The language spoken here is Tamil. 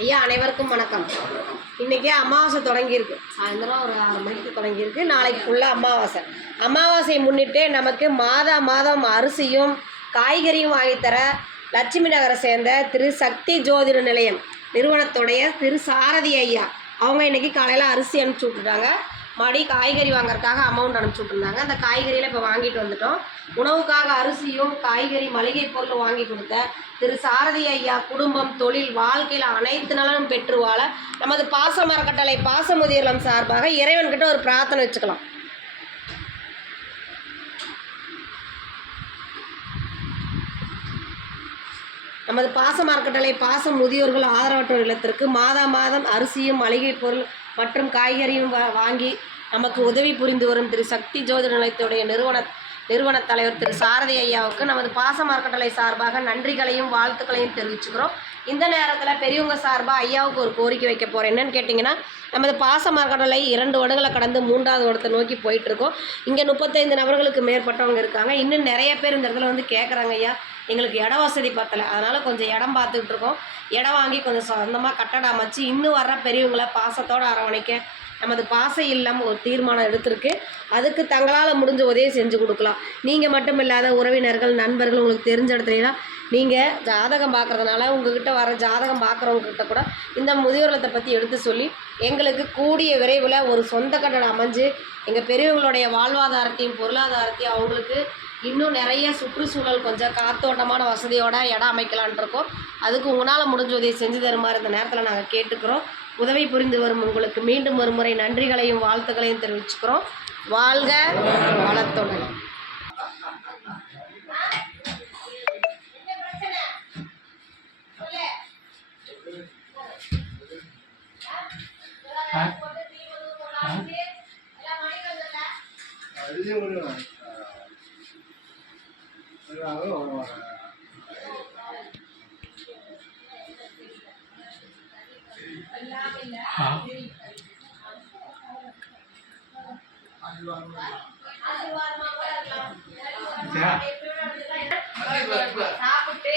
ஐயா அனைவருக்கும் வணக்கம். இன்றைக்கி அமாவாசை தொடங்கியிருக்கு. சாயந்தரம் ஒரு 6 மணிக்கு தொடங்கியிருக்கு. நாளைக்கு ஃபுல்லாக அமாவாசை. அமாவாசையை முன்னிட்டு நமக்கு மாதம் அரிசியும் காய்கறியும் வாங்கித்தர லட்சுமி நகரை சேர்ந்த திரு சக்தி ஜோதிட நிலையம் நிறுவனத்துடைய திரு சாரதி ஐயா அவங்க இன்றைக்கி காலையில் அரிசி அனுப்பிச்சி விட்டுட்டாங்க. மறுபடி காய்கறி வாங்குறதுக்காக அமௌண்ட் அனுப்பிச்சி விட்ருந்தாங்க. அந்த காய்கறியில் இப்போ வாங்கிட்டு வந்துட்டோம். உணவுக்காக அரிசியும் காய்கறி மளிகை பொருள் வாங்கி கொடுத்த திரு சாரதி ஐயா குடும்பம் தொழில் வாழ்க்கையில் அனைத்து நலனும் பெற்று வாழ நமது பாச மரக்கட்டளை பாசமுதியலம் சார்பாக இறைவன்கிட்ட ஒரு பிரார்த்தனை வச்சுக்கலாம். நமது பாச மரக்கட்டளை பாச முதியோர்கள் ஆதரவற்றோர் இல்லத்திற்கு மாதம் அரிசியும் மளிகை பொருள் மற்றும் காய்கறியும் வாங்கி நமக்கு உதவி புரிந்து வரும் திரு சக்தி ஜோதிட நிலையத்துடைய நிறுவன தலைவர் திரு சாரதி ஐயாவுக்கு நமது பாச மரக்கட்டளை சார்பாக நன்றிகளையும் வாழ்த்துக்களையும் தெரிவிச்சுக்கிறோம். இந்த நேரத்தில் பெரியவங்க சார்பாக ஐயாவுக்கு ஒரு கோரிக்கை வைக்க போகிறேன். என்னென்னு கேட்டிங்கன்னா, நமது பாச மரக்கட்டளை 2 வருடங்களை கடந்து 3வது வருடத்தை நோக்கி போயிட்டுருக்கோம். இங்கே 35 நபர்களுக்கு மேற்பட்டவங்க இருக்காங்க. இன்னும் நிறைய பேர் இந்த இடத்துல வந்து கேட்குறாங்க, ஐயா எங்களுக்கு இட வசதி பத்தலை, அதனால் கொஞ்சம் இடம் பார்த்துக்கிட்டு இருக்கோம். இடம் வாங்கி கொஞ்சம் சொந்தமாக கட்டடம் அமைச்சு இன்னும் வர்ற பெரியவங்களை பாசத்தோடு அரவணைக்க நமது பாச இல்லம் ஒரு தீர்மானம் எடுத்திருக்கு. அதுக்கு தங்களால் முடிஞ்ச உதவி செஞ்சு கொடுக்கலாம். நீங்கள் மட்டும் இல்லாத உறவினர்கள் நண்பர்கள் உங்களுக்கு தெரிஞ்ச இடத்துலலாம் நீங்கள் ஜாதகம் பார்க்குறதுனால உங்கள்கிட்ட வர ஜாதகம் பார்க்குறவங்கக்கிட்ட கூட இந்த முதியோர்லத்தை பற்றி எடுத்து சொல்லி எங்களுக்கு கூடிய விரைவில் ஒரு சொந்த கட்டடம் அமைஞ்சு எங்கள் பெரியவங்களுடைய வாழ்வாதாரத்தையும் பொருளாதாரத்தையும் அவங்களுக்கு இன்னும் நிறைய சுற்றுச்சூழல் கொஞ்சம் காத்தோட்டமான வசதியோட இடம் அமைக்கலான் இருக்கோம். அதுக்கு உங்களால் முடிஞ்ச உதவி செஞ்சு தருமாறு இந்த நேரத்தில் நாங்கள் கேட்டுக்கிறோம். உதவி புரிந்து வரும் உங்களுக்கு மீண்டும் ஒரு முறை நன்றிகளையும் வாழ்த்துக்களையும் தெரிவிச்சுக்கிறோம். வாழ்க வளத்துடன். சாப்பிட்டு